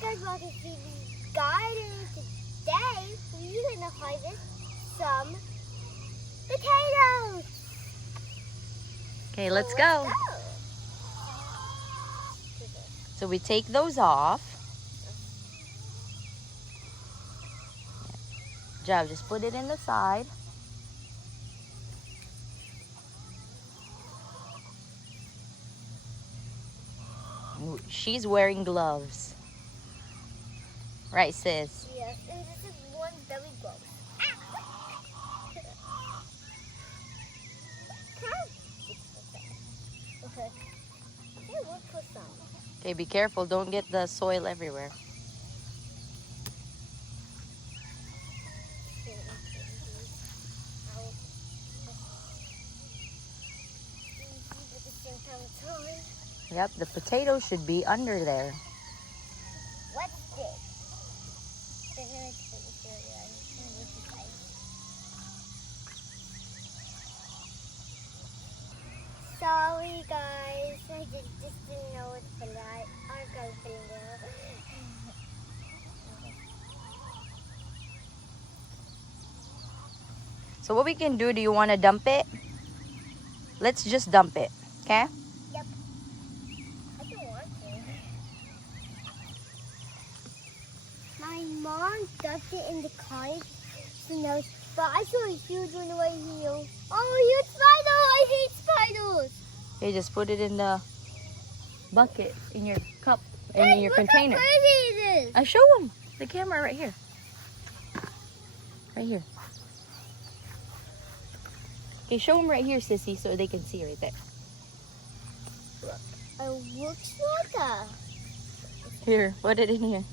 guys, welcome to the garden. Today, we're gonna harvest some potatoes. Okay, let's go. So we take those off. Joe, just put it in the side. Ooh, she's wearing gloves. Right, sis? Yes, and this is one belly glove. Okay. Okay, we'll put some. Okay, be careful. Don't get the soil everywhere. Yep, the potato should be under there. What's this? They're gonna take it here, Sorry guys, I just didn't know what to lie. I got finger. So what we can do you want to dump it? Let's just dump it, okay? Yep. I don't want to. My mom dumped it in the cottage, but I saw a huge one right here. Oh, huge spider! I hate spiders! Okay, just put it in the bucket, in your cup, and in your container. Look how crazy it is! I show them the camera right here. Right here. Okay, show them right here, sissy, so they can see right there. It looks like a... Here, put it in here.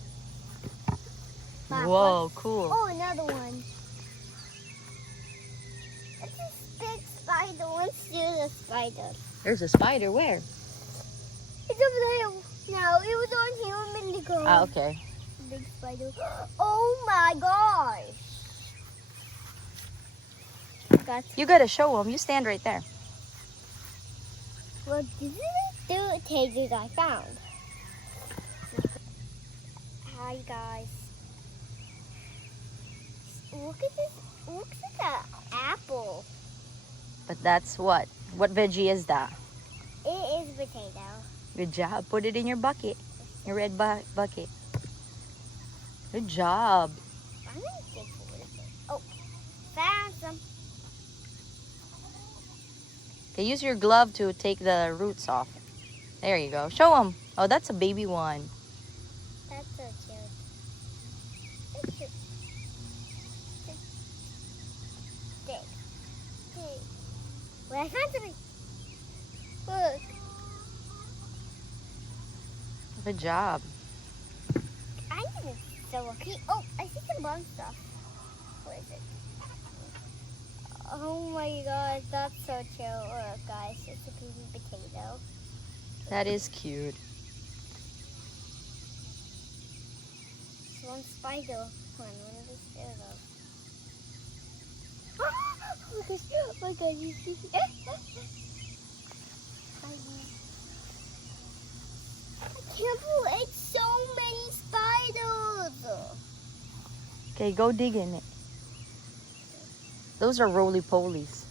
Whoa, cool. Oh, another one. It's a big spider. Let's do the spider. There's a spider. Where? It's over there. No, it was on here a minute ago. Ah, okay. Big spider. Oh my gosh. You gotta show them. You stand right there. Well, this is the potatoes I found. Hi guys. Look at this. It looks like an apple. But that's what? What veggie is that? It is potato. Good job. Put it in your bucket. Your red bucket. Good job. I'm gonna dig for it. Oh, found some. Okay, use your glove to take the roots off. There you go. Show them. Oh, that's a baby one. That's so cute. That's cute. Dig. Dig. Well, I found something. Look. Good job. I think it's so lucky. Oh, I see some bone stuff. What is it? Oh my god, that's so cute. Look, guys, it's a baby potato. That is cute. It's one spider. One of the spiders. Oh my god, you see? I can't believe it's so many spiders. Okay, go dig in it. Those are roly-polies.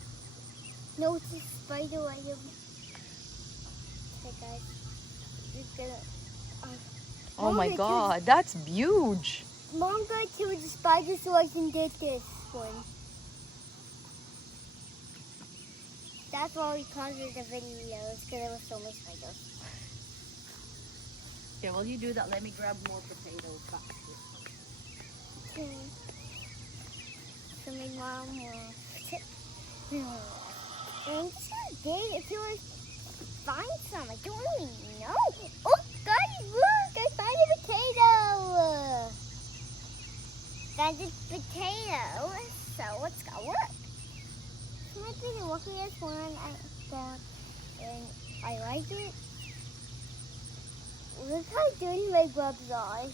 No, it's a spider right here. Hey guys, we're gonna. Oh my god, that's huge. Mom got to the spider so I can get this one. That's why we paused the videos, because there were so many spiders. Okay, while you do that, let me grab more potatoes. Okay. So my mom will. I'm just gonna dig if you want to find some. I don't really know. Oh, guys, look! I found a potato. That's a potato. So let's go work. So might be the luckiest one I found, and I like it. Look how dirty my gloves are.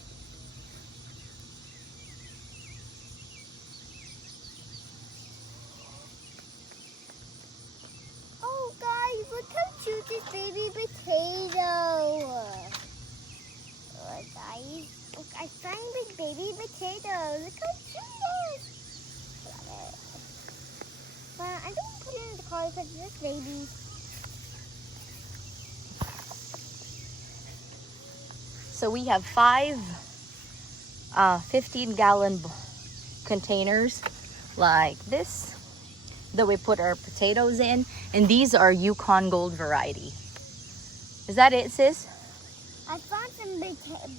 Oh guys, look how cute this baby potato. Look guys. Look, I found big baby potatoes. Look how cute. Love it. But I don't put it in the car because it's just baby. So we have 5 15-gallon containers like this that we put our potatoes in, and these are Yukon Gold variety. Is that it, sis? I found some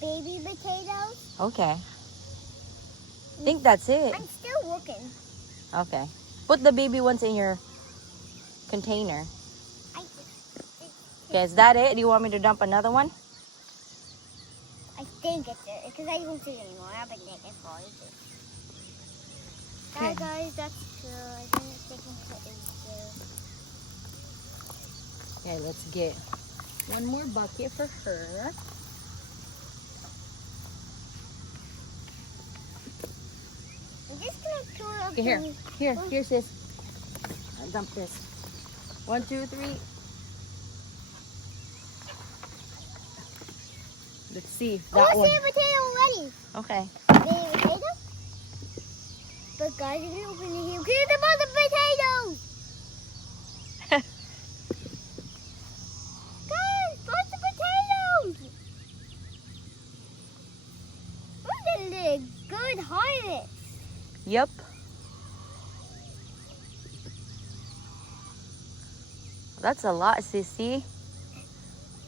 baby potatoes. Okay. I think that's it. I'm still looking. Okay. Put the baby ones in your container. Okay, is that it? Do you want me to dump another one? I think it's it because I don't see it anymore. I've been thinking for ages. Okay. Guys, that's good. I think it's taking for ages. Okay, let's get one more bucket for her. I'm just gonna pour up. Okay, here, sis. I'll dump this. 1, 2, 3. Let's see if that I one. see a potato already. Okay. Baby potato. But guys, if you open it here, here's the other potatoes. Guys, what's the potatoes? Look at the good harvest. Yep. That's a lot, sissy.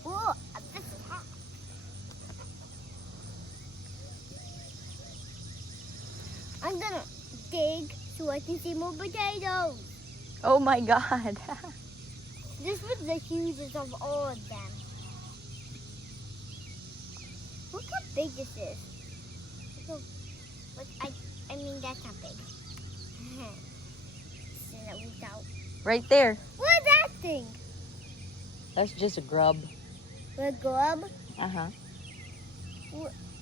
Whoa, this is hot. I'm gonna dig so I can see more potatoes. Oh my God. This was the hugest of all of them. Look how big this is. So, but I mean, that's not big. So that we out. Right there. What is that thing? That's just a grub. The grub? Uh-huh.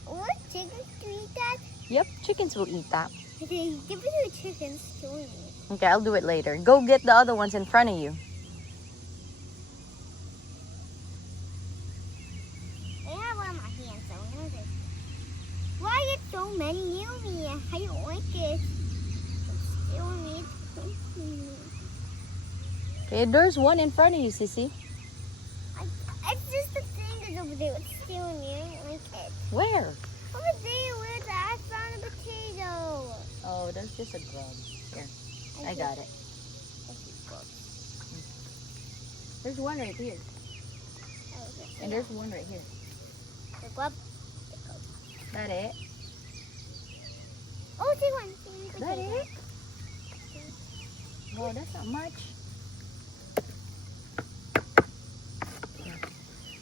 What chickens do eat that? Yep, chickens will eat that. Okay, give it to the chickens to eat. Okay, I'll do it later. Go get the other ones in front of you. I have one on my hand, so I'm gonna do. Why is so many near me? I don't like it. It's still me. Okay, there's one in front of you, sissy. It's just the thing that's over there. It's still me. I don't like it. Where? Over there, where I found a potato. Oh, that's just a grub. Here, I got it. There's one right here. And there's one right here. The grub. That it? Oh, see one. That it? Oh, that's not much.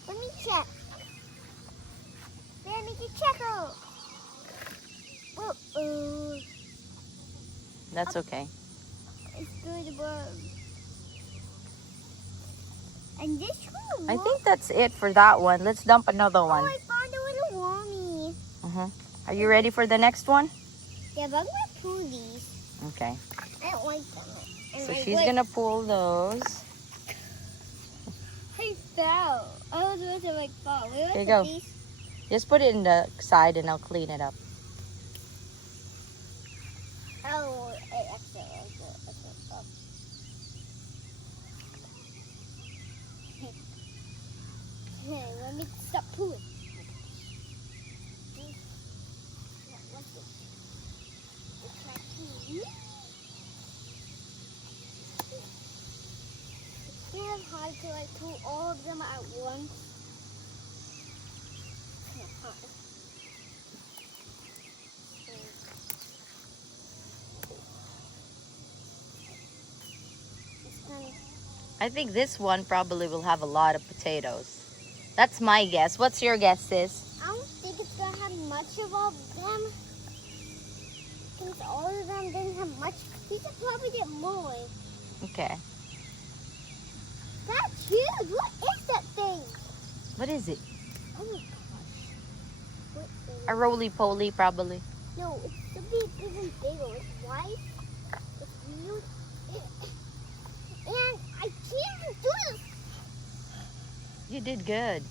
Let me check. Let me check out. That's okay. It's good, but. And this one. I think that's it for that one. Let's dump another one. Oh, I found a little wormy. Are you ready for the next one? Yeah, but I'm gonna pull these. Okay. I don't like them. And So I she's like- gonna pull those. I fell. I was about to like fall. Where was Here you the go. piece? Just put it in the side and I'll clean it up. Oh, actually. Let me stop pulling. It's hard to like pull all of them at once. I think this one probably will have a lot of potatoes. That's my guess. What's your guess, sis? I don't think it's gonna have much of all of them. Since all of them didn't have much, we should probably get more. Okay. That's huge! What is that thing? What is it? Oh my gosh. What is A roly-poly, probably. No, it should be even bigger. It's white. It's weird. And I can't even do this. You did good.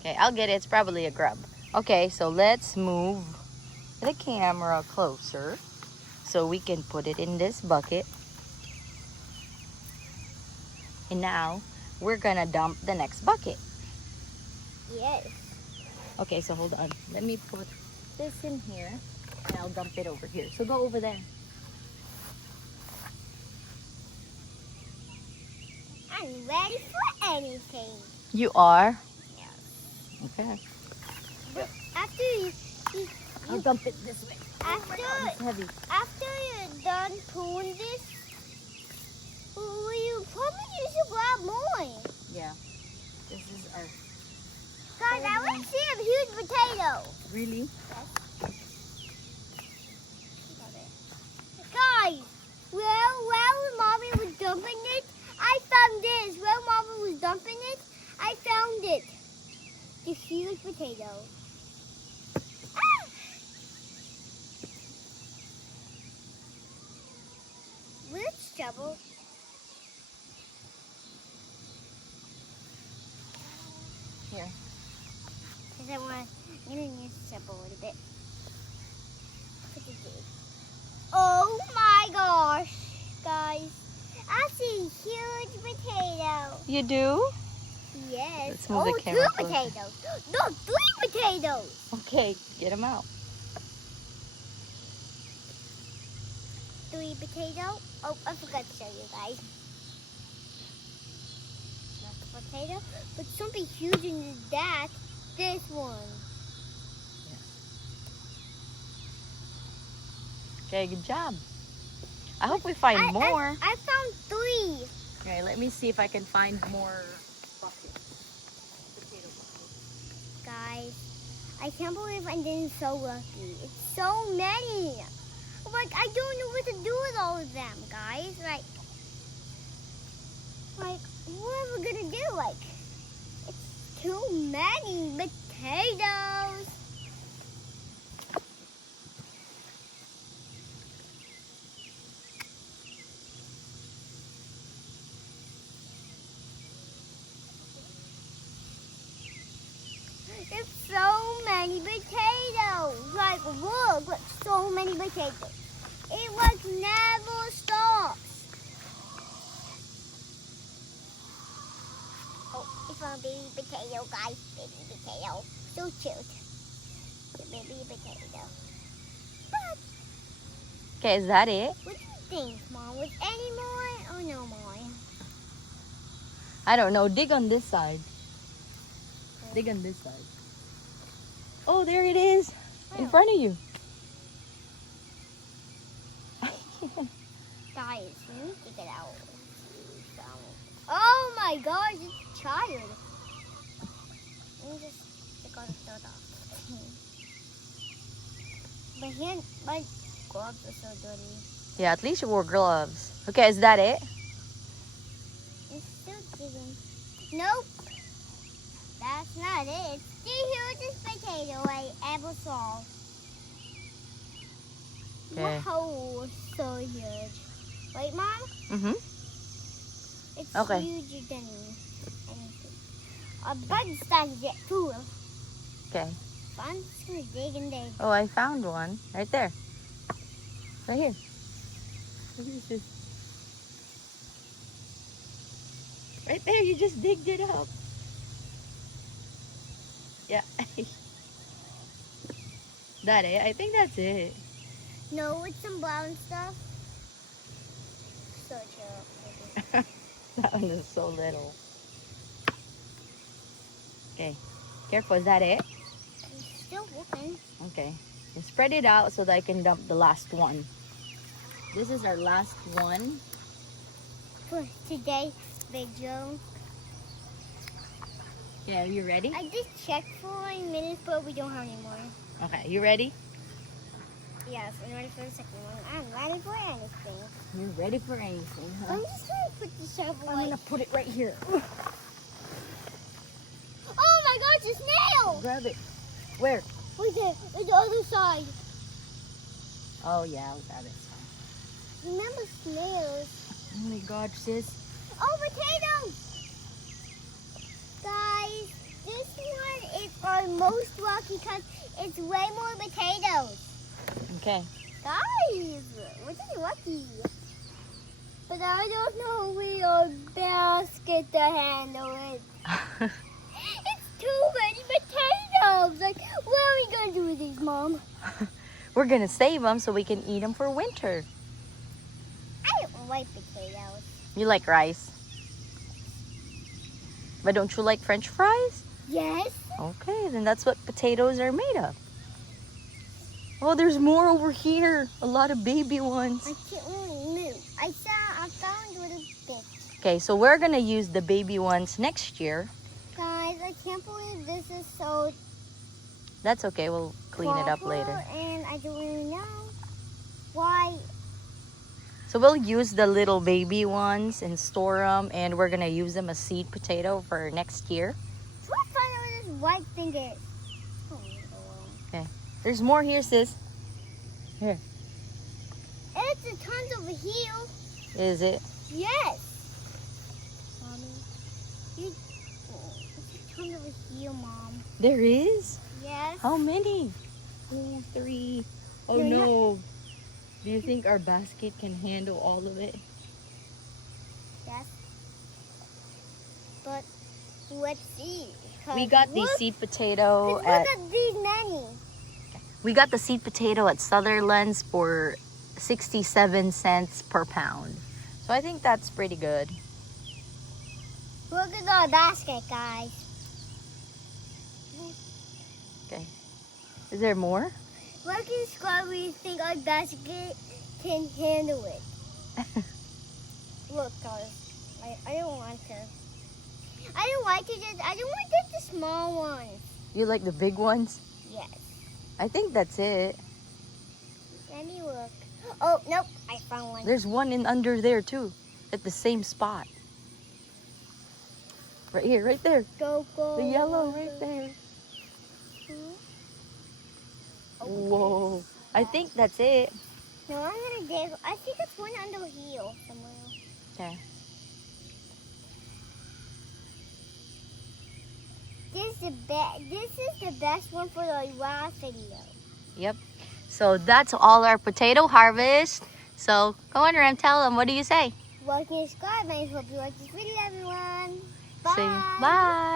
Okay, I'll get it. It's probably a grub. Okay, so let's move the camera closer so we can put it in this bucket. And now we're gonna dump the next bucket. Yes. Okay, so hold on. Let me put this in here and I'll dump it over here. So go over there. I'm ready for anything. You are? Yes. Okay. But after I'll dump it this way. It's heavy. After you're done pulling this, you probably should grab more. Yeah. This is our... Guys, I want to see a huge potato. Really? Yes. Guys, while Mommy was dumping it, I found this. While Mommy was dumping it, I found it. This huge potato. Ah! Where's trouble? Here. Because I'm gonna use trouble a little bit. Oh my gosh, guys. I see a huge potato. You do? Yes. Let's move the camera two closer. potatoes. No, 3 potatoes. Okay, get them out. 3 potatoes. Oh, I forgot to show you guys. That's a potato, but something huge in that. This one. Okay, good job. I hope we find more. I found 3. Okay, let me see if I can find more buckets. Potato buckets. Guys, I can't believe I'm getting so lucky. It's so many. Like, I don't know what to do with all of them, guys. Like what am I gonna do? Like, it's too many potatoes. There's so many potatoes. Like, look, so many potatoes. It like never stops. Oh, it's a baby potato, guys. Baby potato. So cute. The baby potato. But Okay, is that it? what do you think, Mom? Was any more or no more? I don't know. Dig on this side. Dig on this side. Oh, there it is. In front of you. Guys, we need to get out. Oh my gosh, it's a child. Let me just take all the dirt off. My gloves are so dirty. Yeah, at least you wore gloves. Okay, is that it? It's still digging. Nope. That's not it. It's the hugest potato I ever saw. Okay. Wow, so huge. Wait, Mom? Mm-hmm. It's Okay. huger than anything. A bug started it too. Okay. So I'm just gonna dig and dig. Oh, I found one. Right there. Right here. What is this? Right there, you just digged it up. Yeah. That it? I think that's it. No, with some brown stuff. So chill. That one is so little. Okay. Careful, is that it? I'm still looking. Okay. And spread it out so that I can dump the last one. This is our last one. For today's video. Okay, are you ready? I just checked for a minute, but we don't have any more. Okay, you ready? Yes, I'm ready for the second one. I'm ready for anything. You're ready for anything, huh? I'm just gonna put the shovel I'm away. gonna put it right here. Oh my gosh, a snail! Grab it. Where? Right there, on the other side. Oh yeah, I'll grab it. Remember snails? Oh my gosh, sis. Oh, potatoes! Guys, this one are most lucky because it's way more potatoes. Okay. Guys, we're just lucky. But I don't know we are basket to handle it. It's too many potatoes. Like, what are we going to do with these, Mom? We're going to save them so we can eat them for winter. I don't like potatoes. You like rice. But don't you like French fries? Yes. Okay, then that's what potatoes are made of. Oh, there's more over here. A lot of baby ones. I can't really move. I found a little bit. Okay, so we're going to use the baby ones next year. Guys, I can't believe this is so That's okay. We'll clean it up later. And I don't really know why. So we'll use the little baby ones and store them, and we're going to use them as seed potato for next year. So let's find out what this white thing is. Okay. There's more here, sis. Here. It's a tons over here. Is it? Yes. Mommy, it's a ton over here, Mom. There is? Yes. How many? 2, 3. Oh They're no. Do you think our basket can handle all of it? Yes. But let's see. We got the seed potato Look at these many. We got the seed potato at Sutherland's for 67 cents per pound. So I think that's pretty good. Look at our basket, guys. Okay. Is there more? Look at squad we think our basket can handle it. Look, guys. I don't want to. I don't want just the small ones. You like the big ones? Yes. I think that's it. Let me look. Oh, nope. I found one. There's one in under there too, at the same spot. Right here, right there. Go. The yellow right there. Oh, Whoa. I think that's it. no, I'm gonna dig. I think it's one under here somewhere. Okay. This is the best one for the last video. Yep. So that's all our potato harvest. So go on, Rem, tell them. What do you say? Like and subscribe. I hope you like this video, everyone. Bye. Say bye.